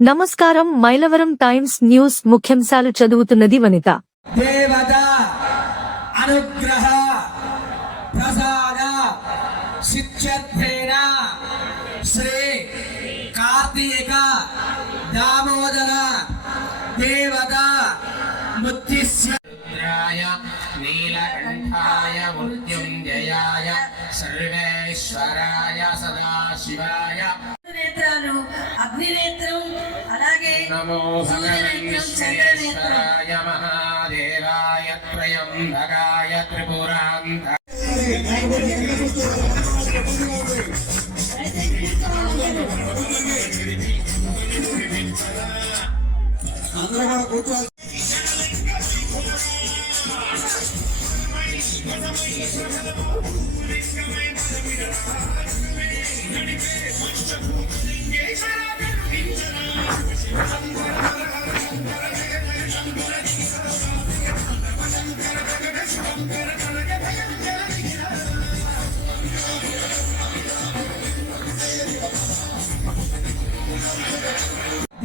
నమస్కారం. Mylavaram times news ముఖ్యాంశాలు చదువుతున్నది వనిత. దేవత అనుగ్రహ ప్రసాద సిద్ధ్యేన శ్రీ కార్తీక దామోదర దేవత ముత్తిస్య నీలకంఠాయ మృత్యుంజయాయ సర్వేశ్వరాయ సదాశివాయ నేత్రాలు అగ్నినేత్రం అలాగే నమో భగవన్శ్రేశ్వరాయ మహాదేవాయ త్రయంబకాయ త్రిపురాంత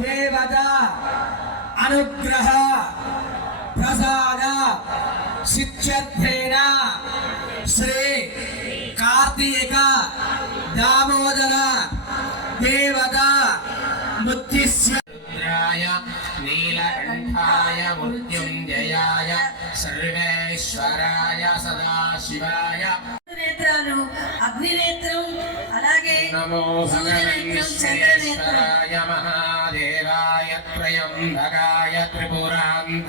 దేవత అనుగ్రహ ప్రసాద సిద్ధ్యేన శ్రీ కార్తీక దామోదర దేవత ముత్తిస్య నీలకంఠాయ మృత్యుంజయాయ సర్వేశ్వరాయ సదాశివాయ నేత్రాలు అగ్నినేత్రం అలాగే నమో భగవన్శ్రేశ్వరాయ మహాదేవాయ త్రయంబకాయ త్రిపురాంత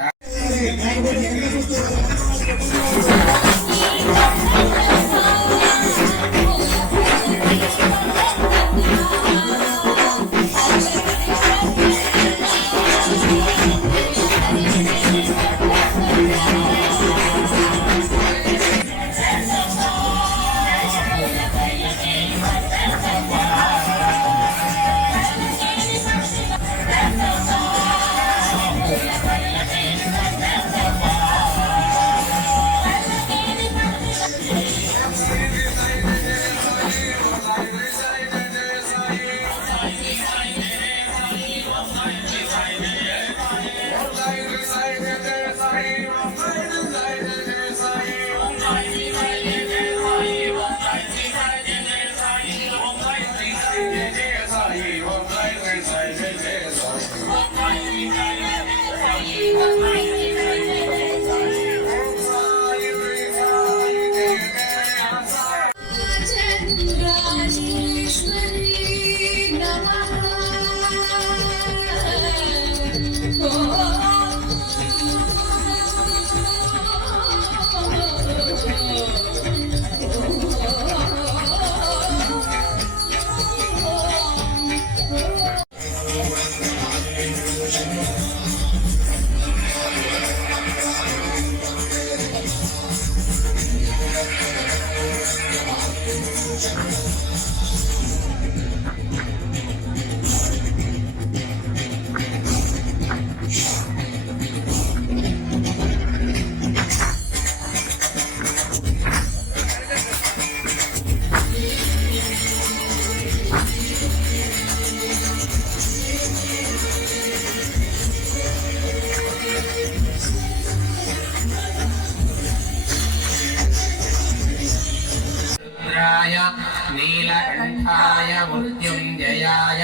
నీలకంఠాయ మృత్యుంజయాయ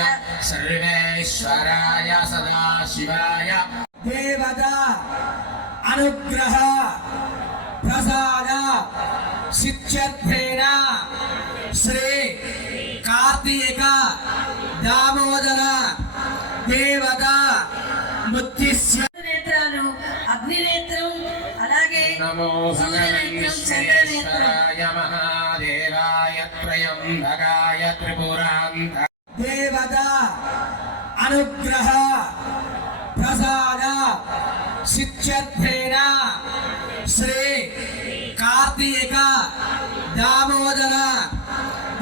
సర్వేశ్వరాయ సదాశివాయ దేవత అనుగ్రహ ప్రసాద సిద్ధ్యేన శ్రీ కార్తీక దామోదర దేవత ముత్తిస్య నేత్రాలు అగ్నినేత్రం అలాగే నమో భగవన్శ్రేశ్వరాయ మహాదేవాయ త్రయంబకాయ త్రిపురాంత దేవత అనుగ్రహ ప్రసాద సిద్ధ్యేన శ్రీ కార్తీక దామోదర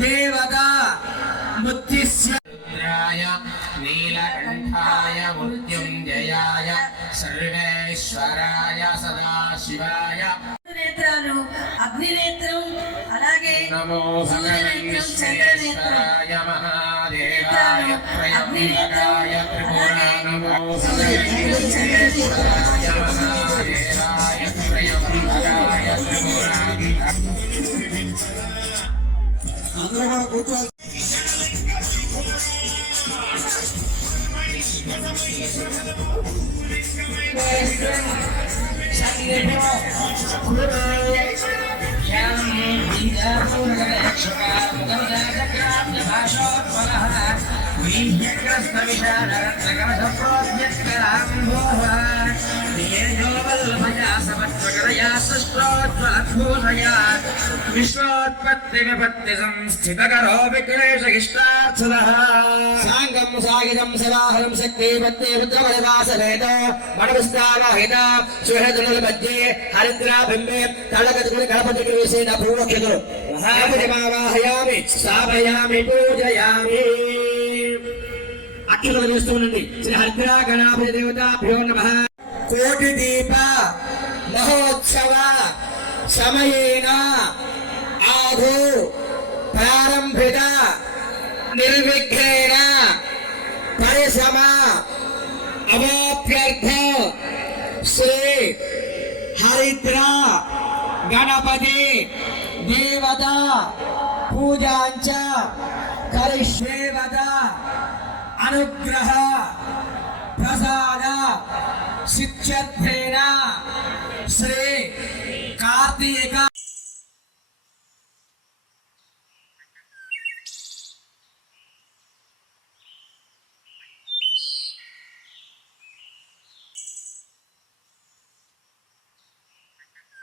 దేవత ముత్తిస్య నీలకంఠాయ మృత్యుంజయాయ సర్వేశ్వరాయ సదాశివాయ నేత్రాలు అగ్నినేత్రం అలాగే నమో భగవన్శ్రేశ్వరాయ మహాదేవాయ త్రయంబకాయ త్రిపురాంత విశ్వోత్పత్తి విపత్తి సంస్థితకరో విక్లేశ ఇష్టార్థదః సాంగం సాగిదం సదాహరం శక్తి పత్తే పుత్రవరదాసనేత మనవిస్తావాహిత సుహృదుల మధ్యే హరిద్రా బింబే తళగతులు గణపతి వేసేన పూర్వక్షతులు మహాపతిమావాహయామి స్థాపయామి పూజయామి అక్షతలు వేస్తూ ఉండండి శ్రీ హరిద్రా గణాపతి దేవతాభ్యో నమః కోటి దీప మహోత్సవ సమయేన ఆధు ప్రారంభిత నిర్విఘ్నేన పరిసమ అవాప్యర్థ శ్రీ హరిద్రా గణపతి దేవత పూజాంచ కరిష్యేవత అనుగ్రహ ప్రసాద సిద్ధ్యర్థేన శ్రీ కార్తీక